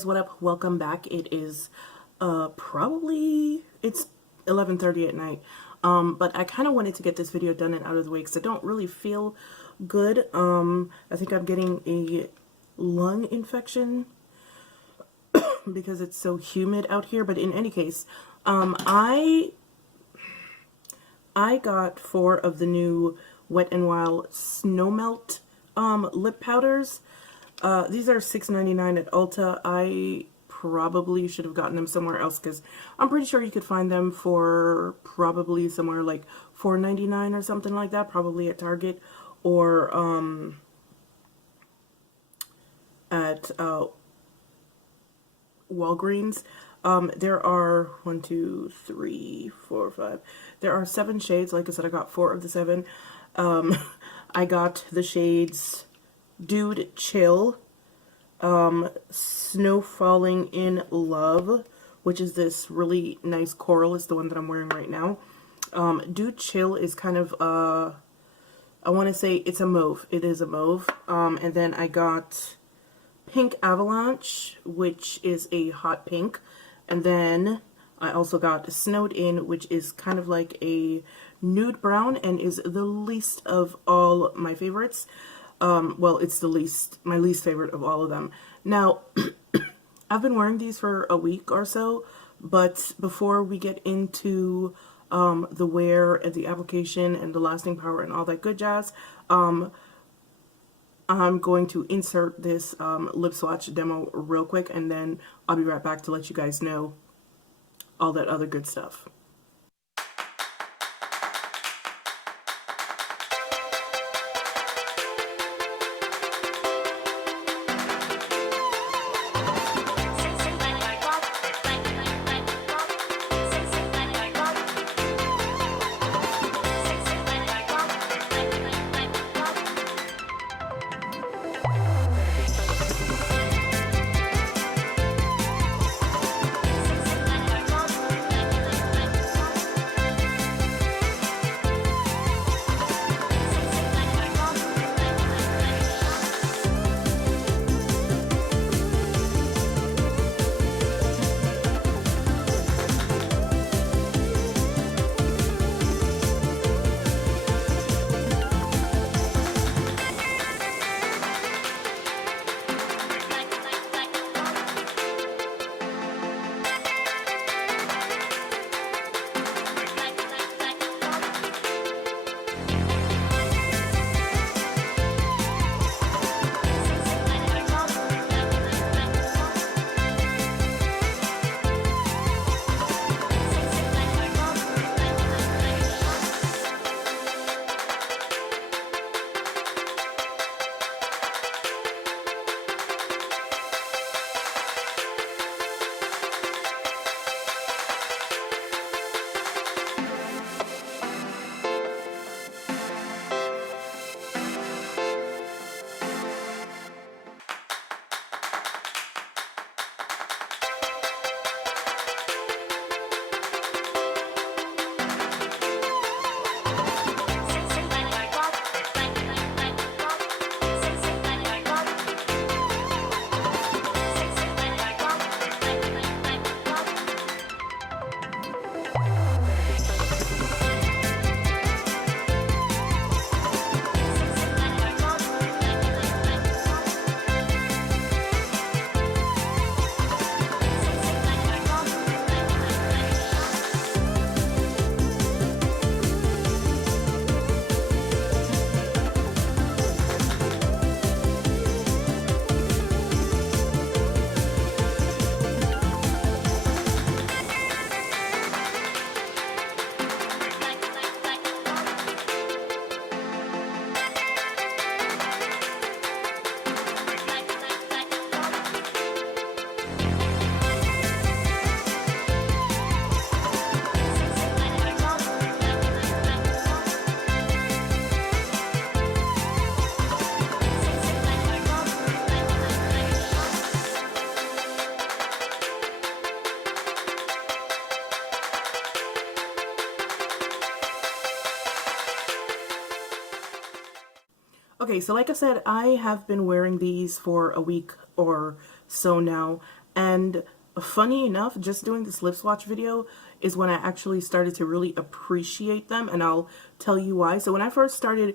guys, what up? Welcome back. It is it's 11:30 at night. But I kind of wanted to get this video done and out of the way because I don't really feel good. I think I'm getting a lung infection because it's so humid out here. But in any case, I got 4 of the new Wet n Wild Snowmelt lip powders. These are $6.99 at Ulta. I probably should have gotten them somewhere else because I'm pretty sure you could find them for probably somewhere like $4.99 or something like that, probably at Target or at Walgreens. There are 1, 2, 3, 4, 5. There are 7 shades. Like I said, I got 4 of the 7. I got the shades Dude Chill, Snow-Faling in Love, which is this really nice coral. It's the one that I'm wearing right now. Dude Chill is kind of, I want to say it's a mauve. It is a mauve. And then I got Pink Avalanche, which is a hot pink. And then I also got Snowed In, which is kind of like a nude brown and is the least of all my favorites. Well, it's my least favorite of all of them. Now, I've been wearing these for a week or so, but before we get into the wear and the application and the lasting power and all that good jazz, I'm going to insert this lip swatch demo real quick, and then I'll be right back to let you guys know all that other good stuff. Okay, so like I said, I have been wearing these for a week or so now, And funny enough, just doing this lip swatch video is when I actually started to really appreciate them, and I'll tell you why. So when I first started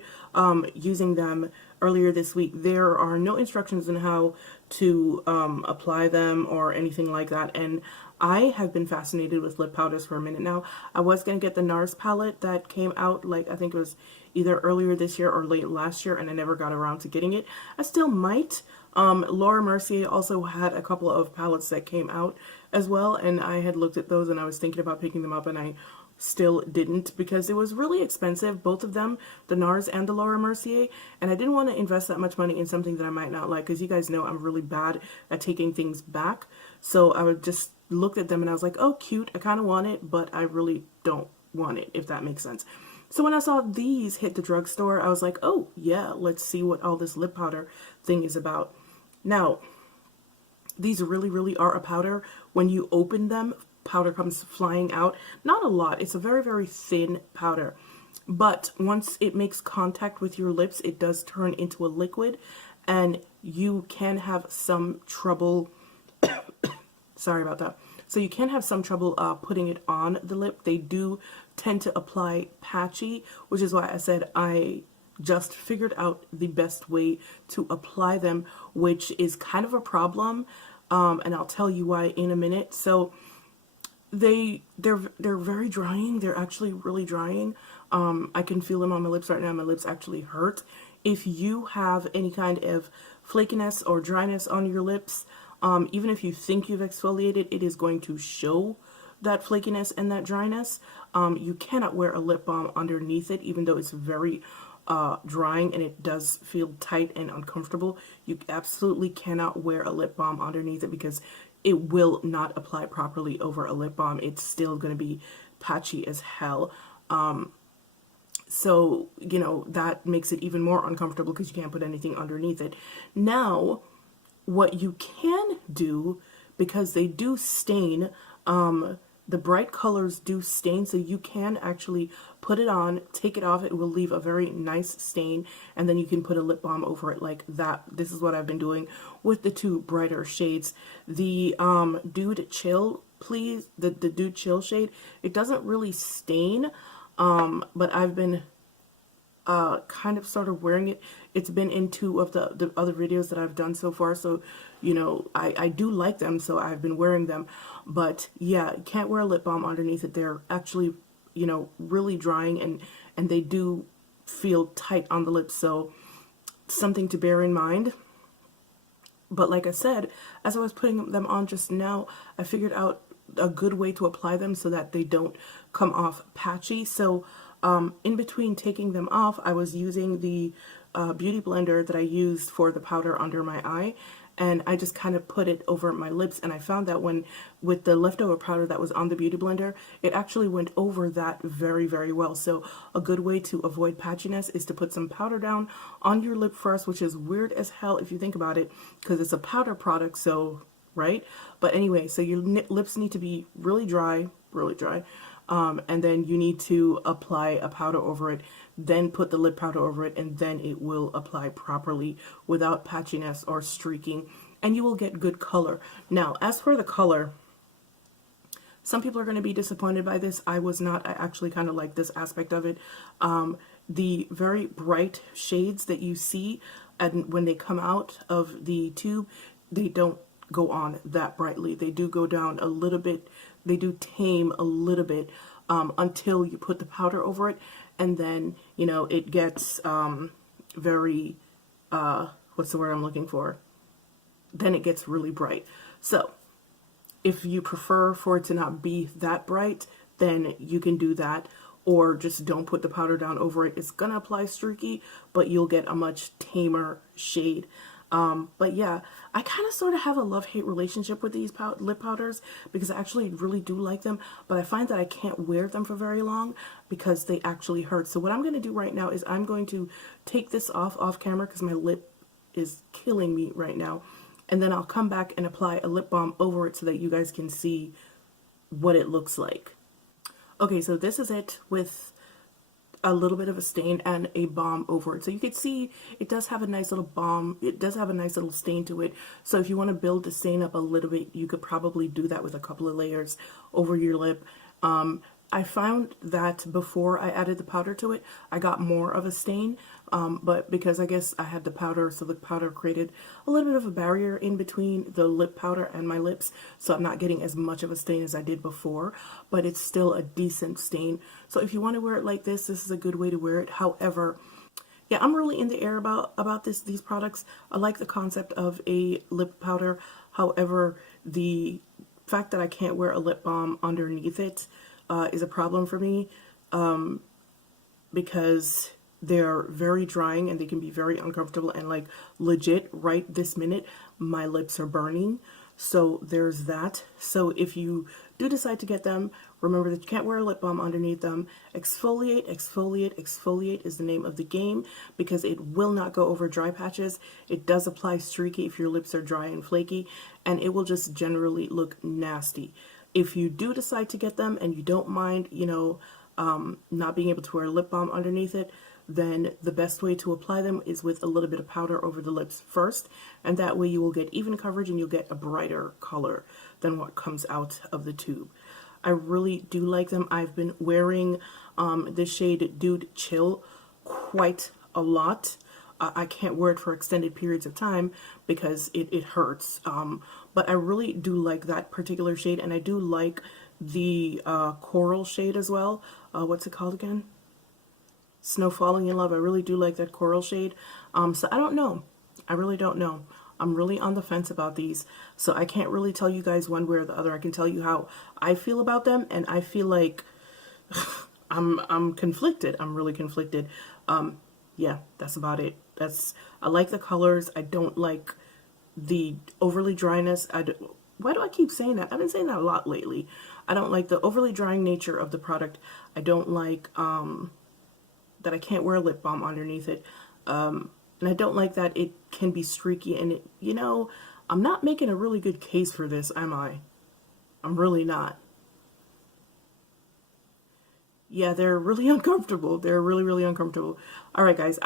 using them earlier this week, there are no instructions on how to apply them or anything like that, and I have been fascinated with lip powders for a minute now. I was going to get the NARS palette that came out, like, I think it was either earlier this year or late last year, and I never got around to getting it. I still might. Laura Mercier also had a couple of palettes that came out as well, and I had looked at those and I was thinking about picking them up, and I still didn't because it was really expensive, both of them, the NARS and the Laura Mercier, and I didn't want to invest that much money in something that I might not like, because you guys know I'm really bad at taking things back. So I would just looked at them and I was like, oh, cute, I kind of want it, but I really don't want it, if that makes sense. So when I saw these hit the drugstore, I was like, oh yeah, let's see what all this lip powder thing is about. Now, these really are a powder. When you open them, powder comes flying out. Not a lot. It's a very thin powder. But once it makes contact with your lips, it does turn into a liquid, and you can have some trouble sorry about that. So you can have some trouble putting it on the lip. They do tend to apply patchy, which is why I said I just figured out the best way to apply them, which is kind of a problem, and I'll tell you why in a minute. So they're very drying. They're actually really drying. I can feel them on my lips right now. My lips actually hurt. If you have any kind of flakiness or dryness on your lips, even if you think you've exfoliated, it is going to show that flakiness and that dryness. You cannot wear a lip balm underneath it, even though it's very drying and it does feel tight and uncomfortable. You absolutely cannot wear a lip balm underneath it because it will not apply properly over a lip balm. It's still going to be patchy as hell. So, you know, that makes it even more uncomfortable because you can't put anything underneath it. Now, what you can do, because they do stain, the bright colors do stain, so you can actually put it on, take it off, it will leave a very nice stain, and then you can put a lip balm over it like that. This is what I've been doing with the two brighter shades. The Dude Chill, please, the Dude Chill shade, it doesn't really stain, but I've been kind of sort of wearing it. It's been in two of the other videos that I've done so far, so you know, I do like them, so I've been wearing them. But yeah, you can't wear a lip balm underneath it. They're actually, you know, really drying, and they do feel tight on the lips, so something to bear in mind. But like I said, as I was putting them on just now, I figured out a good way to apply them so that they don't come off patchy. So in between taking them off, I was using the beauty blender that I used for the powder under my eye, and I just kind of put it over my lips, and I found that with the leftover powder that was on the beauty blender, it actually went over that very well. So a good way to avoid patchiness is to put some powder down on your lip first, which is weird as hell if you think about it, because it's a powder product, so right? But anyway, so your lips need to be really dry, and then you need to apply a powder over it, then put the lip powder over it, and then it will apply properly without patchiness or streaking, and you will get good color. Now, as for the color, some people are going to be disappointed by this. I was not. I actually kind of like this aspect of it. The very bright shades that you see, and when they come out of the tube, they don't go on that brightly. They do go down a little bit. They do tame a little bit until you put the powder over it, and then, you know, it gets very, what's the word I'm looking for? Then it gets really bright. So if you prefer for it to not be that bright, then you can do that, or just don't put the powder down over it. It's gonna apply streaky, but you'll get a much tamer shade. But yeah, I kind of sort of have a love-hate relationship with these lip powders because I actually really do like them, but I find that I can't wear them for very long because they actually hurt. So what I'm going to do right now is I'm going to take this off camera because my lip is killing me right now, and then I'll come back and apply a lip balm over it so that you guys can see what it looks like. Okay, so this is it with a little bit of a stain and a balm over it. So you can see it does have a nice little balm. It does have a nice little stain to it. So if you want to build the stain up a little bit, you could probably do that with a couple of layers over your lip. I found that before I added the powder to it, I got more of a stain, but because I guess I had the powder, so the powder created a little bit of a barrier in between the lip powder and my lips, so I'm not getting as much of a stain as I did before, but it's still a decent stain. So if you want to wear it like this is a good way to wear it. However, yeah, I'm really in the air about these products. I like the concept of a lip powder. However, the fact that I can't wear a lip balm underneath it is a problem for me, because they're very drying and they can be very uncomfortable, and like legit right this minute my lips are burning. So there's that. So if you do decide to get them, remember that you can't wear a lip balm underneath them. Exfoliate, exfoliate, exfoliate is the name of the game, because it will not go over dry patches. It does apply streaky if your lips are dry and flaky, and it will just generally look nasty. If you do decide to get them and you don't mind, you know, not being able to wear a lip balm underneath it, then the best way to apply them is with a little bit of powder over the lips first, and that way you will get even coverage and you'll get a brighter color than what comes out of the tube. I really do like them. I've been wearing this shade Dude Chill quite a lot. I can't wear it for extended periods of time because it hurts. But I really do like that particular shade, and I do like the coral shade as well. What's it called again? Snow-Faling in Love. I really do like that coral shade. So I don't know. I really don't know. I'm really on the fence about these. So I can't really tell you guys one way or the other. I can tell you how I feel about them, and I feel like I'm conflicted. I'm really conflicted. Yeah, that's about it. I like the colors. I don't like the overly dryness. Why do I keep saying that? I've been saying that a lot lately. I don't like the overly drying nature of the product. I don't like that I can't wear a lip balm underneath it. And I don't like that it can be streaky, and it, you know, I'm not making a really good case for this, am I? I'm really not. Yeah, they're really uncomfortable. They're really, really uncomfortable. All right, guys.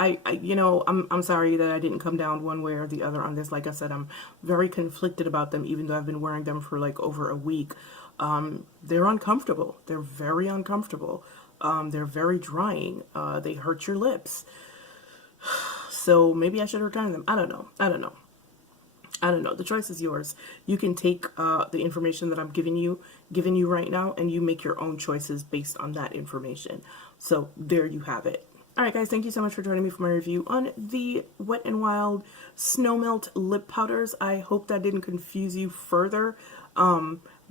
You know, I'm sorry that I didn't come down one way or the other on this. Like I said, I'm very conflicted about them, even though I've been wearing them for like over a week. They're uncomfortable. They're very uncomfortable. They're very drying. They hurt your lips. So maybe I should return them. I don't know. I don't know. I don't know. The choice is yours. You can take the information that I'm giving you right now, and you make your own choices based on that information. So there you have it. All right, guys, thank you so much for joining me for my review on the Wet n Wild Snowmelt lip powders. I hope that didn't confuse you further.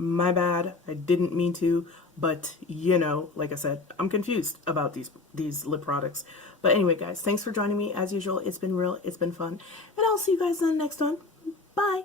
My bad. I didn't mean to, but you know, like I said, I'm confused about these lip products. But anyway, guys, thanks for joining me. As usual, it's been real. It's been fun. And I'll see you guys in the next one. Bye.